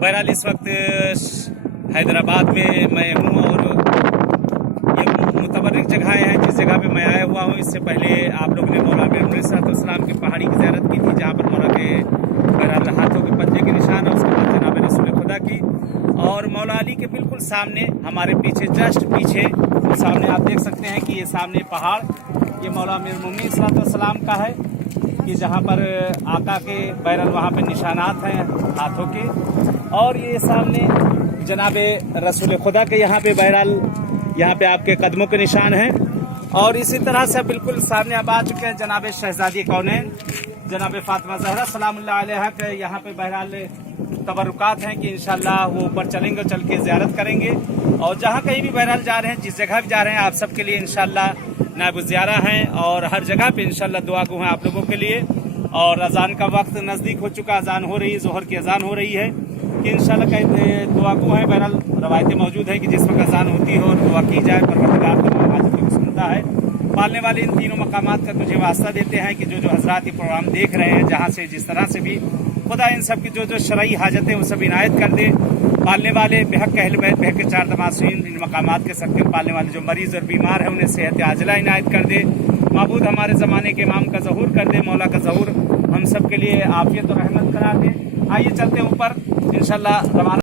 बहरहाल इस वक्त हैदराबाद में मैं हूँ और ये मुतबर्रिक जगहें हैं जिस जगह पे मैं आया हुआ हूँ। इससे पहले आप लोगों ने मौला अमीर अलैहिस्सलाम की पहाड़ी की ज़ियारत की थी, जहाँ पर मौला के बहरहाल हाथों के पंजे के निशान है। उसके बाद जनाब रसूल खुदा की और मौला अली के बिल्कुल सामने, हमारे पीछे जस्ट पीछे सामने आप देख सकते हैं कि ये सामने पहाड़ ये मौला अमीर मोमिनीन अलैहिस्सलाम का है, कि जहाँ पर आका के बहरहाल वहाँ पे निशानात हैं हाथों के। और ये सामने जनाब रसूल खुदा के यहाँ पे बहरहाल यहाँ पे आपके कदमों के निशान हैं। और इसी तरह से बिल्कुल सामने अब आ चुके हैं जनाब शहजादी कौनैन जनाब फातिमा ज़हरा सलामुल्लाह अलैहा के यहाँ पे बहरहाल तबरुकात हैं कि इंशाल्लाह वो ऊपर चलेंगे, चल के ज़ियारत करेंगे। और जहाँ कहीं भी बहरहाल जा रहे हैं, जिस जगह भी जा रहे हैं, आप सबके लिए इंशाल्लाह नायब ज़ियारा हैं और हर जगह पे इंशाल्लाह दुआ गो हैं आप लोगों के लिए। और अजान का वक्त नज़दीक हो चुका, अजान हो रही है, ज़ोहर की अजान हो रही है कि इंशाल्लाह कहीं दुआ गो हैं। बहरहाल रवायतें मौजूद है कि जिस वक्त अजान होती हो और दुआ की जाए, परवरदिगार तमाम हाजतों को सुनता है। पालने वाले इन तीनों मकामात का तुझे वास्ता देते हैं कि जो हजरात ये प्रोग्राम देख रहे हैं, जहाँ से जिस तरह से भी खुदा इन सब की जो शरई हाजतें वो सब इनायत कर दे। पालने वाले बेहक अहल बैत, बेहक के चार तमासीन इन मकामात के सबके पालने वाले जो मरीज़ और बीमार हैं, उन्हें सेहत आजिला इनायत कर दे। माबूद हमारे ज़माने के इमाम का ज़हूर कर दे, मौला का ज़हूर हम सब के लिए आफियत और रहमत करा दे। आइए चलते हैं ऊपर इंशाल्लाह रवाना।